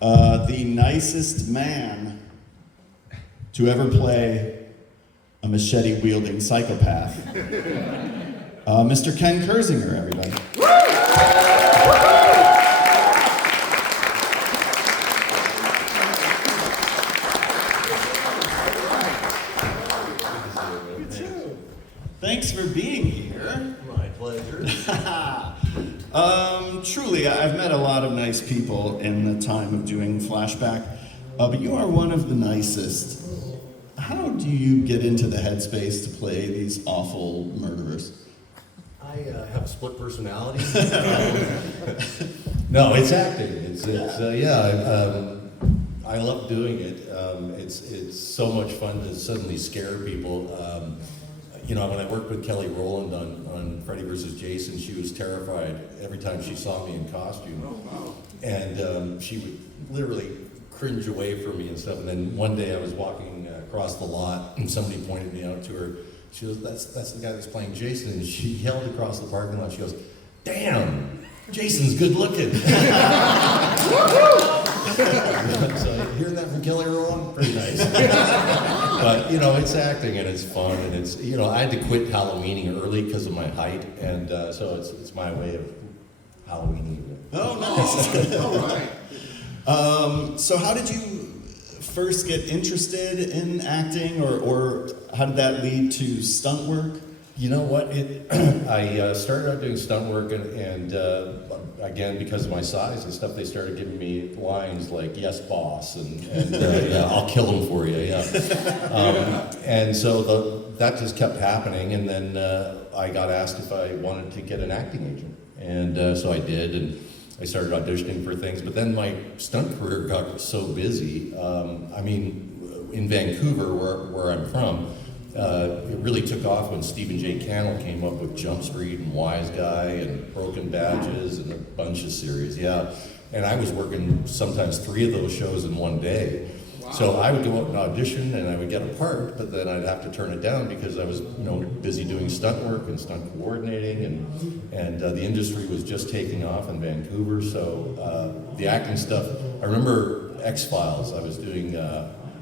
The nicest man to ever play a machete-wielding psychopath. Mr. Ken Kerzinger, everybody. Thanks for being here. My pleasure. Truly, I've met a lot of nice people in the time of doing Flashback, but you are one of the nicest. How do you get into the headspace to play these awful murderers? I have a split personality. No, it's acting. I love doing it. It's so much fun to suddenly scare people. When I worked with Kelly Rowland on Freddy vs. Jason, she was terrified every time she saw me in costume. Oh, wow. And she would literally cringe away from me and stuff. And then one day I was walking across the lot and somebody pointed me out to her. She goes, that's the guy that's playing Jason. And she yelled across the parking lot. She goes, "Damn, Jason's good looking." So hearing that from Kelly Rowland, pretty nice. But it's acting and it's fun and it's I had to quit Halloweening early because of my height, and so it's my way of Halloweening. Oh, nice. All right. So how did you first get interested in acting, or how did that lead to stunt work? You know what? I started out doing stunt work, and again, because of my size and stuff, they started giving me lines like "Yes, boss," and yeah, "I'll kill him for you." Yeah, and so that just kept happening, and then I got asked if I wanted to get an acting agent, and so I did, and I started auditioning for things. But then my stunt career got so busy. In Vancouver, where I'm from. It really took off when Stephen J. Cannell came up with Jump Street and Wise Guy and Broken Badges and a bunch of series, yeah. And I was working sometimes 3 of those shows in one day. Wow. So I would go up and audition and I would get a part, but then I'd have to turn it down because I was busy doing stunt work and stunt coordinating, and the industry was just taking off in Vancouver. So the acting stuff, I remember X-Files. I was doing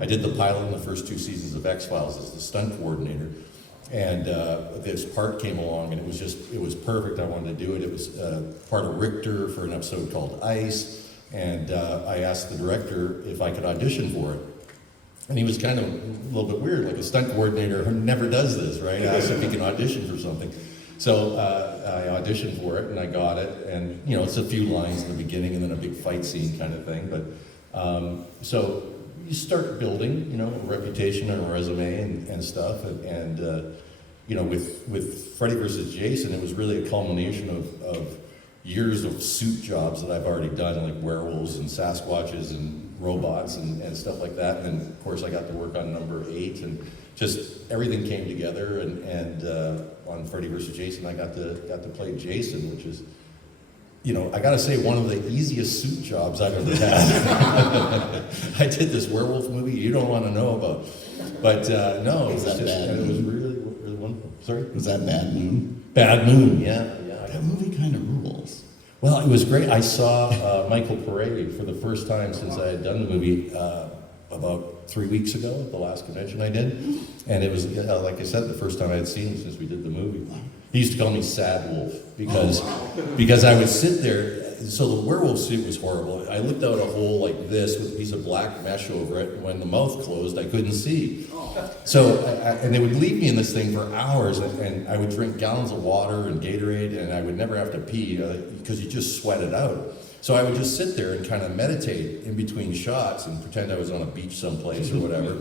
I did the pilot in the first 2 seasons of X-Files as the stunt coordinator, and this part came along, and it was perfect. I wanted to do it. It was part of Richter for an episode called Ice, and I asked the director if I could audition for it. And he was kind of a little bit weird, like a stunt coordinator who never does this, right? I asked if he can audition for something. So I auditioned for it, and I got it, and it's a few lines in the beginning, and then a big fight scene kind of thing, but so you start building, a reputation and a resume and stuff, and with Freddy vs. Jason, it was really a culmination of years of suit jobs that I've already done, like werewolves and Sasquatches and robots and stuff like that. And then, of course, I got to work on number 8, and just everything came together. And on Freddy vs. Jason, I got to play Jason, which is, I gotta say, one of the easiest suit jobs I've ever had. I did this werewolf movie you don't want to know about, but no, it was really, really wonderful. Sorry? Was that Bad Moon? Bad Moon, yeah. That movie kind of rules. Well, it was great. I saw Michael Paré for the first time since I had done the movie about 3 weeks ago at the last convention I did, and it was, like I said, the first time I had seen him since we did the movie. He used to call me Sad Wolf because I would sit there. So the werewolf suit was horrible. I looked out a hole like this with a piece of black mesh over it. And when the mouth closed, I couldn't see. So, and they would leave me in this thing for hours, and I would drink gallons of water and Gatorade, and I would never have to pee because you just sweat it out. So I would just sit there and kind of meditate in between shots and pretend I was on a beach someplace or whatever.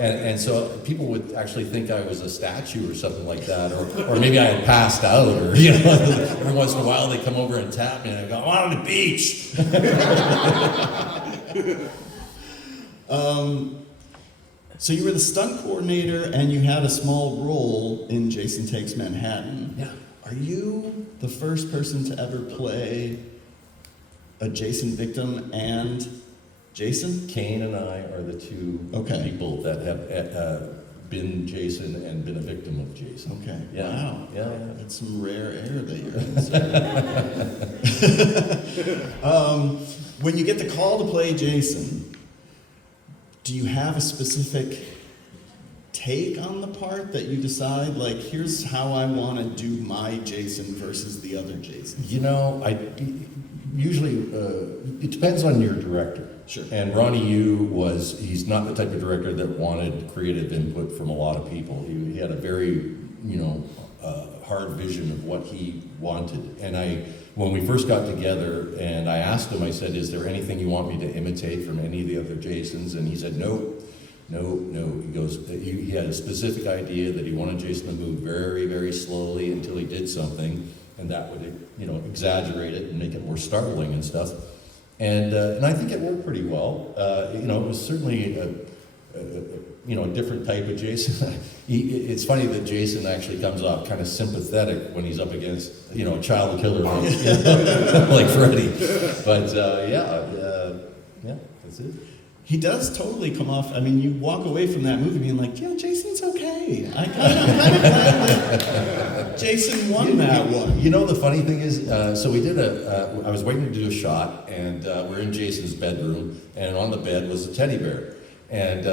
And so people would actually think I was a statue or something like that, or maybe I had passed out, or every once in a while they come over and tap me and I go, "I'm on the beach." So you were the stunt coordinator and you had a small role in Jason Takes Manhattan. Yeah. Are you the first person to ever play a Jason victim and Jason? Kane and I are the 2 people that have been Jason and been a victim of Jason. Okay. Yeah. Wow. Yeah. That's some rare air that you're in. When you get the call to play Jason, do you have a specific take on the part that you decide, like, here's how I want to do my Jason versus the other Jason? You know, usually it depends on your director. Sure. And Ronnie Yu he's not the type of director that wanted creative input from a lot of people. He had a very, hard vision of what he wanted. And when we first got together and I asked him, I said, is there anything you want me to imitate from any of the other Jasons? And he said, no. He goes, he had a specific idea that he wanted Jason to move very, very slowly until he did something, and that would, exaggerate it and make it more startling and stuff. And I think it worked pretty well. It was certainly a different type of Jason. It's funny that Jason actually comes off kind of sympathetic when he's up against, a child killer like Freddy. But that's it. He does totally come off. I mean, you walk away from that movie being like, yeah, Jason's okay. I kind of glad that Jason won that one. You know, the funny thing is, so we did I was waiting to do a shot, and we're in Jason's bedroom, and on the bed was a teddy bear. And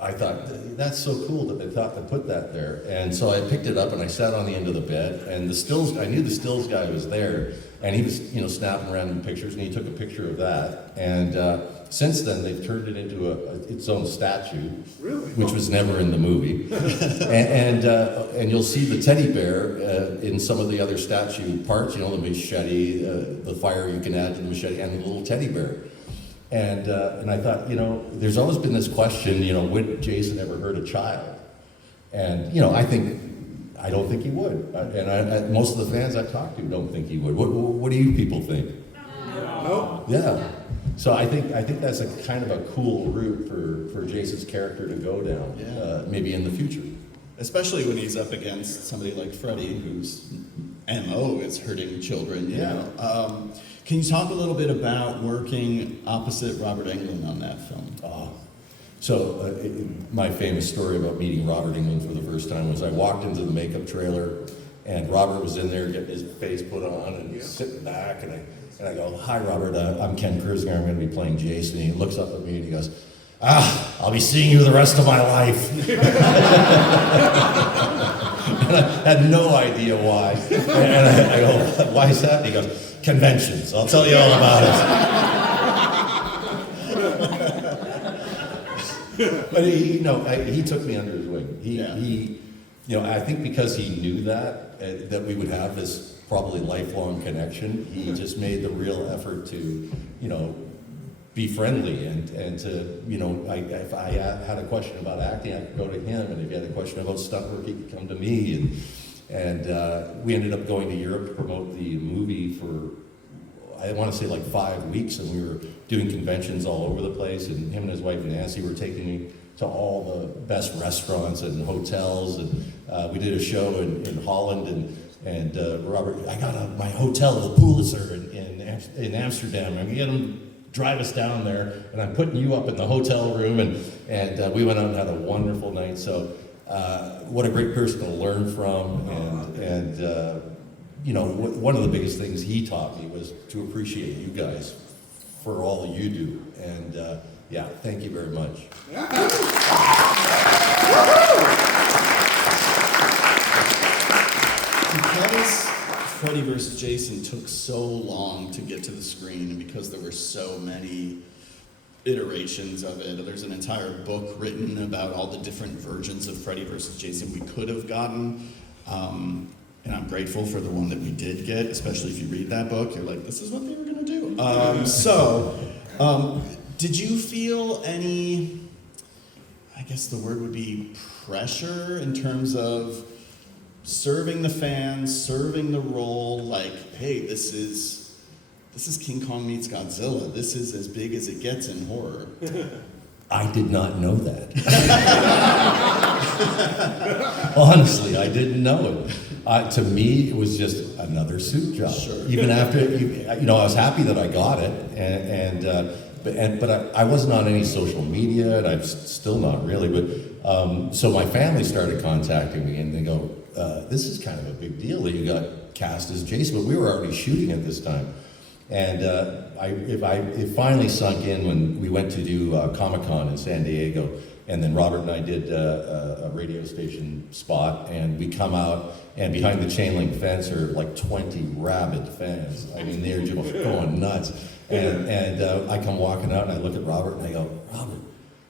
I thought, that's so cool that they thought to put that there. And so I picked it up and I sat on the end of the bed, and I knew the stills guy was there, and he was, snapping around in pictures, and he took a picture of that. And since then, they've turned it into its own statue, really? Which was never in the movie. and you'll see the teddy bear in some of the other statue parts, the machete, the fire you can add to the machete, and the little teddy bear. And I thought, there's always been this question, would Jason ever hurt a child? And, I don't think he would. And most of the fans I've talked to don't think he would. What do you people think? No. Yeah. So I think that's a kind of a cool route for Jason's character to go down, maybe in the future. Especially when he's up against somebody like Freddy, whose MO is hurting children. Can you talk a little bit about working opposite Robert Englund on that film? My famous story about meeting Robert Englund for the first time was I walked into the makeup trailer, and Robert was in there getting his face put on and sitting back, and I go, hi, Robert, I'm Ken Kerzinger, I'm going to be playing Jason. And he looks up at me and he goes, I'll be seeing you the rest of my life. And I had no idea why. And I go, why is that? And he goes, conventions, I'll tell you all about it. But he took me under his wing. He I think because he knew that we would have this probably lifelong connection, he just made the real effort to, be friendly and to, if I had a question about acting, I could go to him, and if he had a question about stunt work, he could come to me, and we ended up going to Europe to promote the movie for, I want to say like 5 weeks, and we were doing conventions all over the place, and him and his wife Nancy were taking me to all the best restaurants and hotels, and we did a show in Holland, and Robert, I got my hotel, the Pulitzer in Amsterdam. I'm gonna get him drive us down there, and I'm putting you up in the hotel room, and we went out and had a wonderful night. So what a great person to learn from, and one of the biggest things he taught me was to appreciate you guys for all that you do, and thank you very much. Because Freddy vs. Jason took so long to get to the screen, and because there were so many iterations of it, there's an entire book written about all the different versions of Freddy vs. Jason we could have gotten. And I'm grateful for the one that we did get, especially if you read that book, you're like, this is what they were going to do. Did you feel any, I guess the word would be pressure in terms of serving the fans, serving the role, like, hey, this is King Kong meets Godzilla. This is as big as it gets in horror. I did not know that. Honestly, I didn't know it. To me, it was just another suit job. Sure. Even after, I was happy that I got it, but I wasn't on any social media, and I'm still not really. But so my family started contacting me, and they go, "This is kind of a big deal that you got cast as Jason." But we were already shooting at this time, and it finally sunk in when we went to do Comic-Con in San Diego, and then Robert and I did a radio station spot, and we come out, and behind the chain link fence are like 20 rabid fans. I mean, they're just going nuts. And I come walking out, and I look at Robert, and I go, Robert,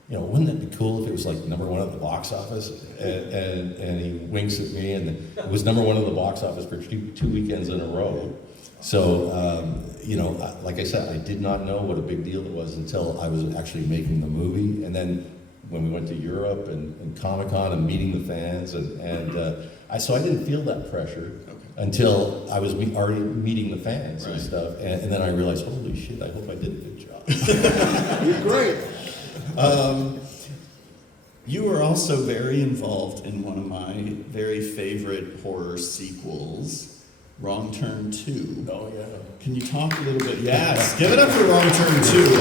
you know, wouldn't that be cool if it was like #1 at the box office? And he winks at me, and it was #1 at the box office for two weekends in a row. So, you know, like I said, I did not know what a big deal it was until I was actually making the movie. And then when we went to Europe and Comic-Con and meeting the fans, so I didn't feel that pressure until I was already meeting the fans and stuff. And then I realized, holy shit, I hope I did a good job. You're great. You were also very involved in one of my very favorite horror sequels, Wrong Turn 2. Oh, yeah. Can you talk a little bit? Yes, give it up for Wrong Turn 2.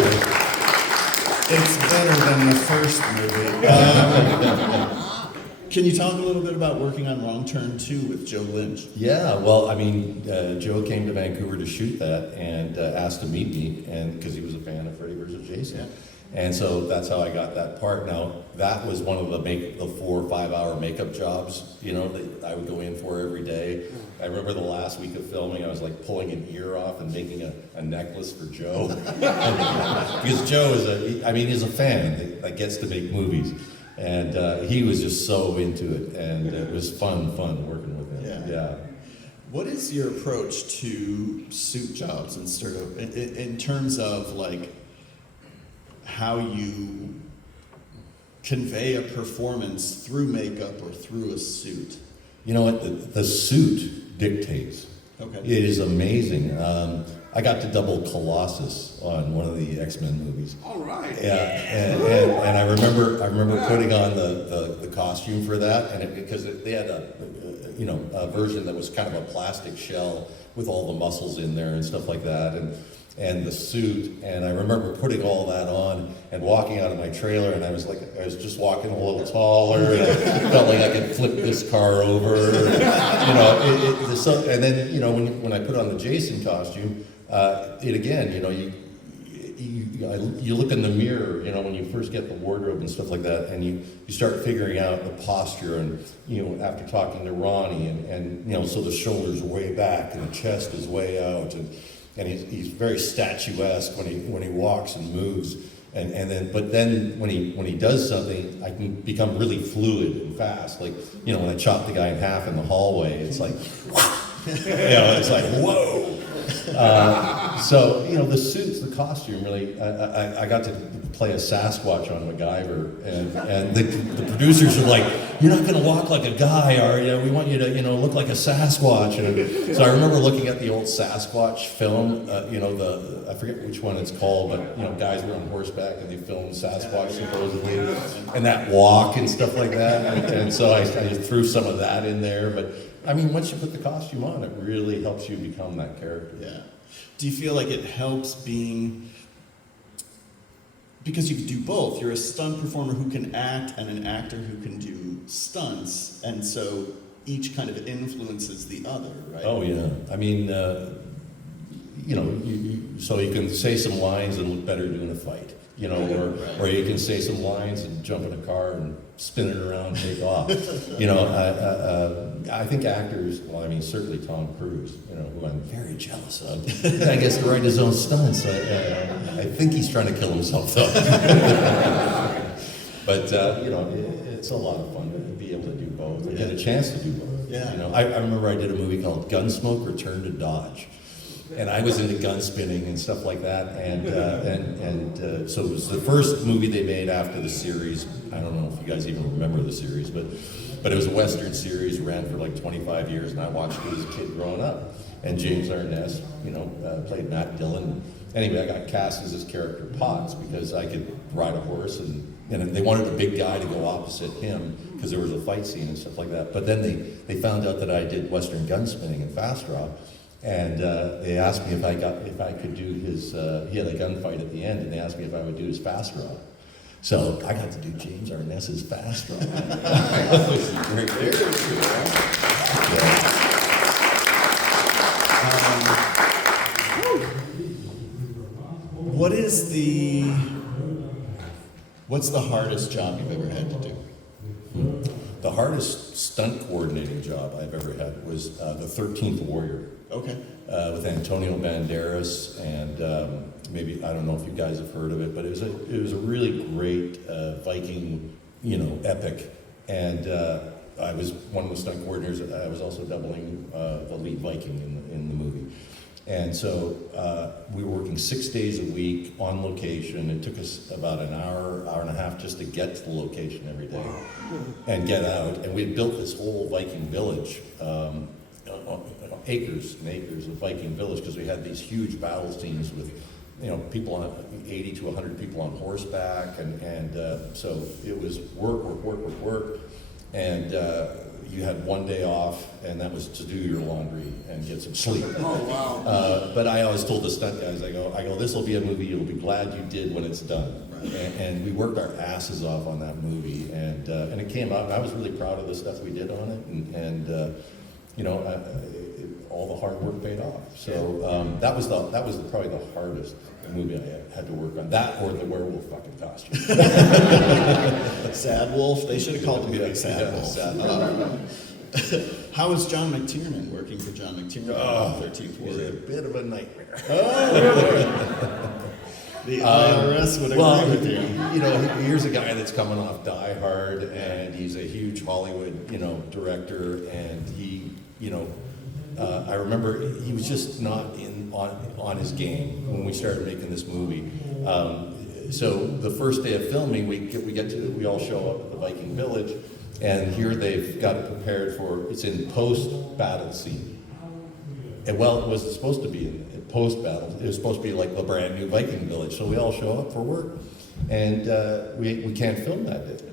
It's better than the first movie. Can you talk a little bit about working on Wrong Turn 2 with Joe Lynch? Yeah, well, I mean, Joe came to Vancouver to shoot that and asked to meet me, and because he was a fan of Freddy vs. Jason. Yeah. And so that's how I got that part. Now, that was one of the 4 or 5 hour makeup jobs, you know, that I would go in for every day. I remember the last week of filming, I was like pulling an ear off and making a necklace for Joe. Because Joe he's a fan that gets to make movies. And he was just so into it, and it was fun working with him. Yeah. What is your approach to suit jobs in terms of like how you convey a performance through makeup or through a suit? You know what? The suit dictates. Okay. It is amazing. I got to double Colossus on one of the X-Men movies. All right. Yeah, and I remember putting on the costume for that, and because they had a version that was kind of a plastic shell with all the muscles in there and stuff like that, and the suit, and I remember putting all that on and walking out of my trailer, and I was just walking a little taller, and I felt like I could flip this car over, and then when I put on the Jason costume, you look in the mirror, you know, when you first get the wardrobe and stuff like that, and you start figuring out the posture, and, you know, after talking to Ronnie, and you know, so the shoulders are way back, and the chest is way out, and he's very statuesque when he walks and moves, but then when he does something, I can become really fluid and fast, like, you know, when I chop the guy in half in the hallway, it's like, it's like, whoa. So, you know, the suits, the costume, really, I got to play a Sasquatch on MacGyver, and the producers are like, you're not going to walk like a guy, are you? We want you to, you know, look like a Sasquatch. And so I remember looking at the old Sasquatch film, I forget which one it's called, but, you know, guys were on horseback and they filmed Sasquatch supposedly, and that walk and stuff like that. And so I threw some of that in there, but I mean, once you put the costume on, it really helps you become that character. Yeah. Do you feel like it helps because you can do both? You're a stunt performer who can act and an actor who can do stunts, and so each kind of influences the other, right? Oh, yeah. I mean, you know, so you can say some lines and look better doing a fight, you know, or you can say some lines and jump in a car and spin it around and take off. You know, I think actors, well, I mean, certainly Tom Cruise, you know, who I'm very jealous of. I guess to write his own stunts. I think he's trying to kill himself, though. But, you know, it's a lot of fun to be able to do both, and get a chance to do both. Yeah. You know, I remember I did a movie called Gunsmoke, Return to Dodge. And I was into gun spinning and stuff like that, and so it was the first movie they made after the series. I don't know if you guys even remember the series, but it was a Western series, ran for like 25 years, and I watched it as a kid growing up. And James Arness, you know, played Matt Dillon. Anyway, I got cast as this character Potts because I could ride a horse, and they wanted a big guy to go opposite him because there was a fight scene and stuff like that. But then they found out that I did Western gun spinning and fast draw. And they asked me if I could do his, he had a gunfight at the end, and they asked me if I would do his fast draw. So I got to do James Arness's fast draw. That was great. what's the hardest job you've ever had to do? The hardest stunt coordinating job I've ever had was the 13th Warrior. Okay. With Antonio Banderas, and maybe, I don't know if you guys have heard of it, but it was a really great Viking, epic. And I was one of the stunt coordinators. I was also doubling the lead Viking in the movie. And so we were working 6 days a week on location. It took us about an hour and a half just to get to the location every day and get out. And we had built this whole Viking village, acres and acres of Viking village, because we had these huge battle scenes with, people on 80 to 100 people on horseback, and so it was work, and you had one day off, and that was to do your laundry and get some sleep. Oh, wow. But I always told the stunt guys, I go, this will be a movie you'll be glad you did when it's done. Right. And we worked our asses off on that movie, and it came out, and I was really proud of the stuff we did on it, and all the hard work paid off. So that was probably the hardest movie I had to work on. That or the werewolf fucking costume. Sad Wolf. They should have called the movie Sad Wolf. Sad Wolf. How was John McTiernan working for John McTiernan on 13th Warrior? A bit of a nightmare. The IRS would agree with you. Here's a guy that's coming off Die Hard, and he's a huge Hollywood, director, and he, I remember he was just not on his game when we started making this movie. So the first day of filming, we all show up at the Viking village, and here they've got it prepared it's in post-battle scene. And well, it wasn't supposed to be in post-battle. It was supposed to be like the brand new Viking village. So we all show up for work, and we can't film that day.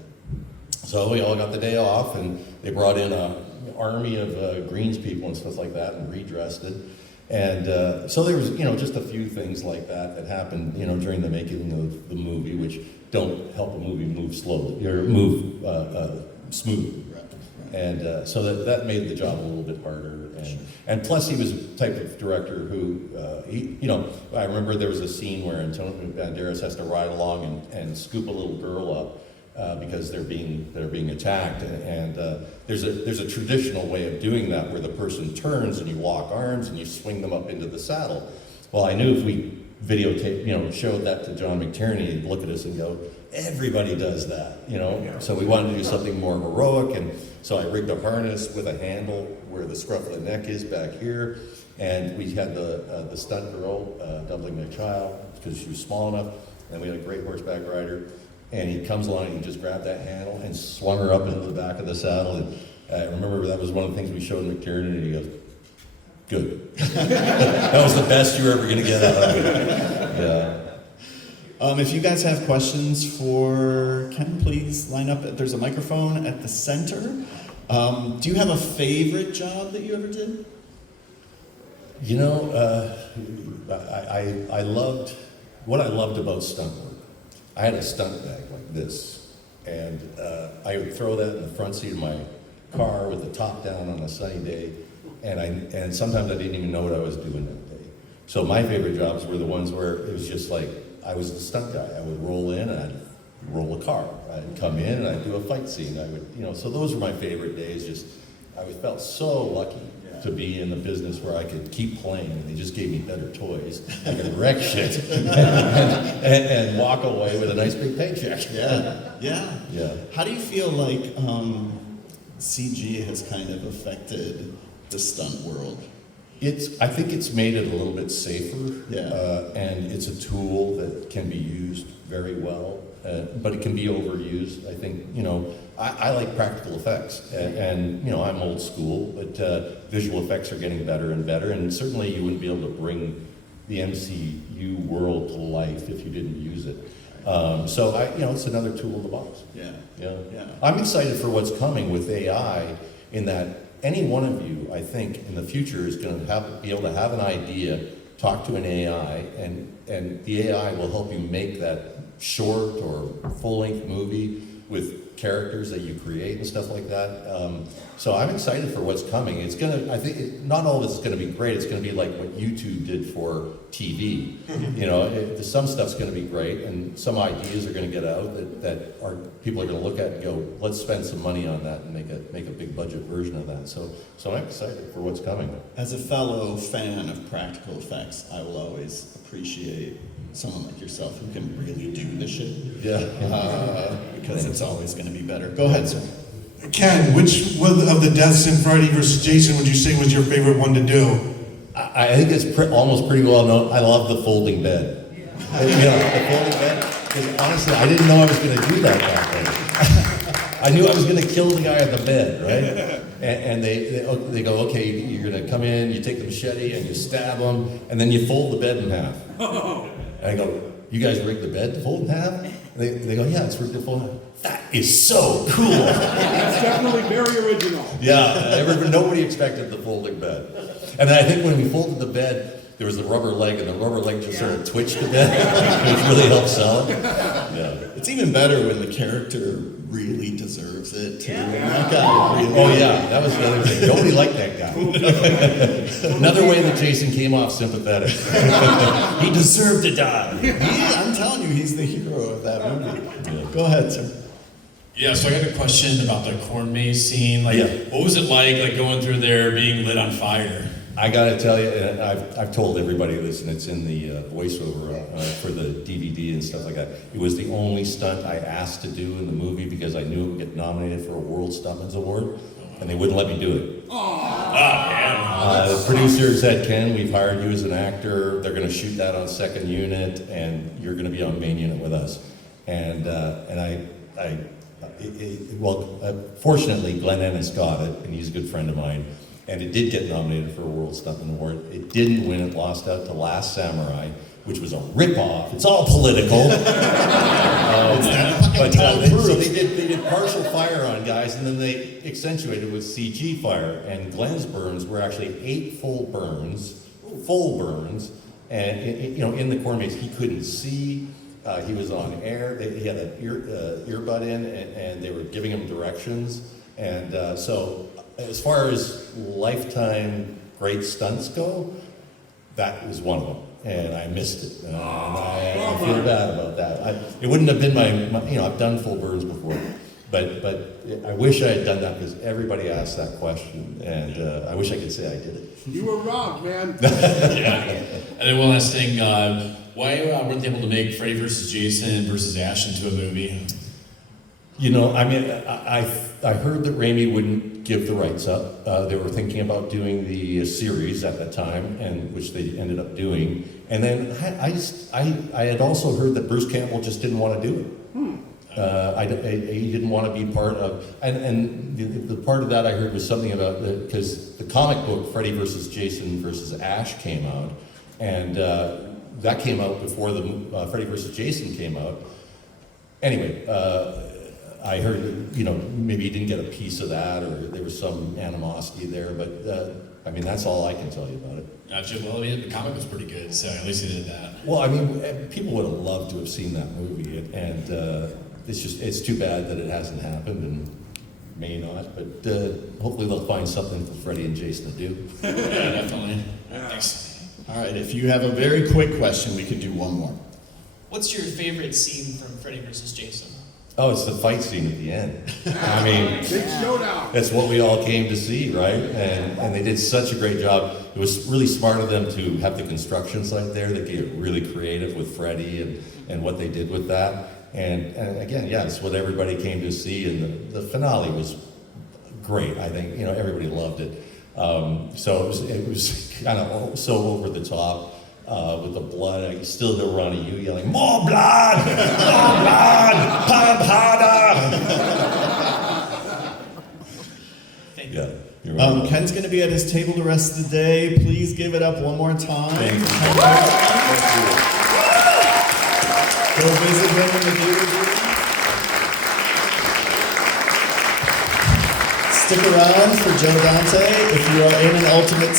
So we all got the day off, and they brought in an army of greens people and stuff like that, and redressed it. And so there was, just a few things like that happened, during the making of the movie, which don't help a movie move slowly or move smoothly. And so that made the job a little bit harder. And plus, he was a type of director who, I remember there was a scene where Antonio Banderas has to ride along and scoop a little girl up because they're being attacked. And there's a traditional way of doing that where the person turns and you lock arms and you swing them up into the saddle. Well, I knew if we videotape, showed that to John McTiernan, he'd look at us and go, everybody does that, So we wanted to do something more heroic, and so I rigged a harness with a handle where the scruff of the neck is back here, and we had the stunt girl doubling my child because she was small enough, and we had a great horseback rider, and he comes along and he just grabbed that handle and swung her up into the back of the saddle, and I remember that was one of the things we showed McTiernan, and he goes, good. That was the best you were ever going to get out of it. Yeah. If you guys have questions for Ken, please line up. There's a microphone at the center. Do you have a favorite job that you ever did? I loved what I loved about stunt work. I had a stunt bag like this, and I would throw that in the front seat of my car with the top down on a sunny day, and sometimes I didn't even know what I was doing that day. So my favorite jobs were the ones where it was just like, I was the stunt guy. I would roll in and I'd roll a car. I'd come in and I'd do a fight scene. I would, so those were my favorite days. I felt so lucky to be in the business where I could keep playing, and they just gave me better toys. I could wreck shit and walk away with a nice big paycheck. Yeah. How do you feel like CG has kind of affected the stunt world? I think it's made it a little bit safer, and it's a tool that can be used very well, but it can be overused. I think, I like practical effects, and I'm old school, but visual effects are getting better and better, and certainly you wouldn't be able to bring the MCU world to life if you didn't use it. So it's another tool in the box. Yeah. I'm excited for what's coming with AI, in that any one of you, I think, in the future is going to be able to have an idea, talk to an AI, and the AI will help you make that short or full-length movie with characters that you create and stuff like that. So I'm excited for what's coming. It's gonna, I think, not all of it's gonna be great. It's gonna be like what YouTube did for TV. You know, some stuff's gonna be great, and some ideas are gonna get out that people are gonna look at and go, let's spend some money on that and make a big budget version of that. So I'm excited for what's coming. As a fellow fan of practical effects, I will always appreciate someone like yourself who can really do the shit. Yeah. Because it's always going to be better. Go ahead, sir. Ken, which one of the deaths in Freddy vs. Jason would you say was your favorite one to do? I think it's almost pretty well known. I love the folding bed. You know, the folding bed. Because honestly, I didn't know I was going to do that back then. I knew I was going to kill the guy at the bed, right? And they go, okay, you're going to come in, you take the machete and you stab him, and then you fold the bed in half. And I go, you guys rigged the bed to fold in half? And they go, yeah, it's rigged to fold in half. That is so cool. That's definitely very original. Yeah, nobody expected the folding bed. And then I think when we folded the bed, there was the rubber leg, and the rubber leg just sort of twitched a bit, which really helped sell it. Yeah. It's even better when the character really deserves it, too. And that guy really... Oh yeah, that was the other thing. Nobody liked that guy. Another way that Jason came off sympathetic. He deserved to die. I'm telling you, he's the hero of that movie. Yeah. Go ahead, sir. Yeah, so I got a question about the corn maze scene. Like, what was it like going through there, being lit on fire? I gotta tell you, and I've told everybody this, and it's in the voiceover for the DVD and stuff like that. It was the only stunt I asked to do in the movie because I knew it would get nominated for a World Stuntman's Award, and they wouldn't let me do it. The producer said, Ken, we've hired you as an actor. They're gonna shoot that on second unit, and you're gonna be on main unit with us. Fortunately, Glenn Ennis got it, and he's a good friend of mine. And it did get nominated for a World Stuntman Award. It didn't win. It lost out to Last Samurai, which was a ripoff. It's all political. So they did partial fire on guys, and then they accentuated with CG fire. And Glenn's burns were actually 8 full burns, and in the corn maze he couldn't see. He was on air. He had an earbud in, and they were giving him directions. And so, as far as lifetime great stunts go, that was one of them. And I missed it. And I feel bad about that. It wouldn't have been my I've done full burns before. But I wish I had done that because everybody asked that question. And I wish I could say I did it. You were wrong, man. Yeah. And then one last thing, why weren't they able to make Freddy vs. Jason versus Ash into a movie? You know, I mean, I heard that Raimi wouldn't give the rights up. They were thinking about doing the series at that time, and which they ended up doing. And then I had also heard that Bruce Campbell just didn't want to do it. He didn't want to be part of, and the part of that I heard was something about because the comic book Freddy vs. Jason versus Ash came out, and that came out before the Freddy vs. Jason came out. Anyway. I heard, maybe he didn't get a piece of that, or there was some animosity there, but I mean, that's all I can tell you about it. Gotcha. Well, the comic was pretty good, so at least he did that. Well, I mean, people would have loved to have seen that movie, and it's too bad that it hasn't happened, and may not, but hopefully they'll find something for Freddy and Jason to do. Yeah, definitely. Thanks. All right, if you have a very quick question, we could do one more. What's your favorite scene from Freddy vs. Jason? Oh, it's the fight scene at the end. I mean, Big showdown. that's what we all came to see, right? And they did such a great job. It was really smart of them to have the construction site there. They get really creative with Freddy and what they did with that. And again, yeah, it's what everybody came to see. And the finale was great. I think, everybody loved it. So it was kind of so over the top. With the blood, I still go around you yelling, "More blood! More blood! Pump harder!" Thank you. Yeah, you're welcome. Ken's going to be at his table the rest of the day. Please give it up one more time. Thank you. Go visit him in the theater. Stick around for Joe Dante if you are in an Ultimate